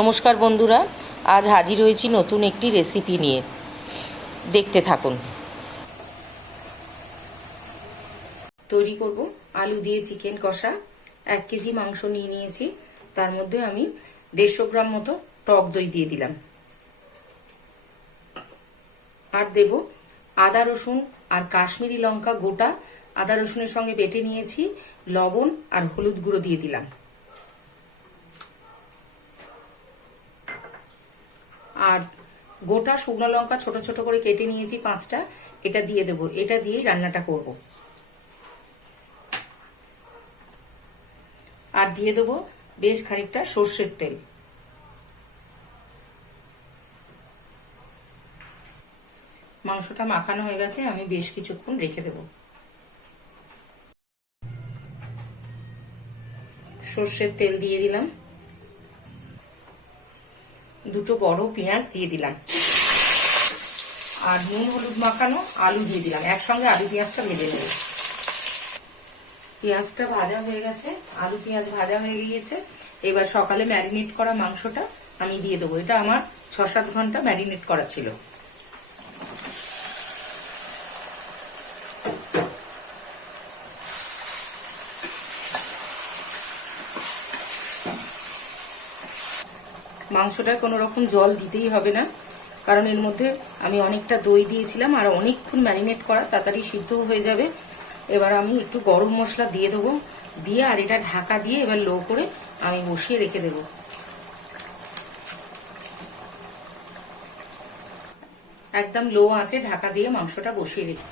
নমস্কার বন্ধুরা, আজ হাজির হয়েছি নতুন একটি রেসিপি নিয়ে। দেখতে থাকুন। তৈরি করব আলু দিয়ে চিকেন কষা। এক কেজি মাংস নিয়ে নিয়েছি, তার মধ্যে আমি দেড়শো গ্রাম মতো টক দই দিয়ে দিলাম। আর দেব আদা, রসুন আর কাশ্মীরি লঙ্কা গোটা। আদা, রসুনের সঙ্গে বেটে নিয়েছি, লবণ আর হলুদ গুঁড়ো দিয়ে দিলাম। আর গোটা শুকনো লঙ্কা ছোট ছোট করে কেটে নিয়েছি পাঁচটা, এটা দিয়ে দেবো। এটা দিয়েই রান্নাটা করব। আর দিয়ে দেবো বেশ খানিকটা সর্ষের তেল। মাংসটা মাখানো হয়ে গেছে, আমি বেশ কিছুক্ষণ রেখে দেব। সর্ষের তেল দিয়ে দিলাম। দুটো বড় পেঁয়াজ দিয়ে দিলাম। আর নুন, হলুদ মাখানো আলু দিয়ে দিলাম। একসঙ্গে আলু পেঁয়াজটা ভেজে নেব। পেঁয়াজটা ভাজা হয়ে গেছে। আলু পেঁয়াজ ভাজা হয়ে গিয়েছে। এবার সকালে ম্যারিনেট করা মাংসটা আমি দিয়ে দেবো। এটা আমার ছ সাত ঘণ্টা ম্যারিনেট করা ছিল। মাংসটা কোনো রকম জল দিতেই হবে না। কারণ এর মধ্যে আমি অনেকটা দই দিয়েছিলাম আর অনেকক্ষণ ম্যারিনেট করা তাড়াতাড়ি সিদ্ধ হয়ে যাবে। এবার আমি একটু গরম মশলা দিয়ে দেবো। দিয়ে আর এটা ঢাকা দিয়ে এবার লো করে আমি বসিয়ে রেখে দেব। একদম লো আছে ঢাকা দিয়ে মাংসটা বসিয়ে রেখে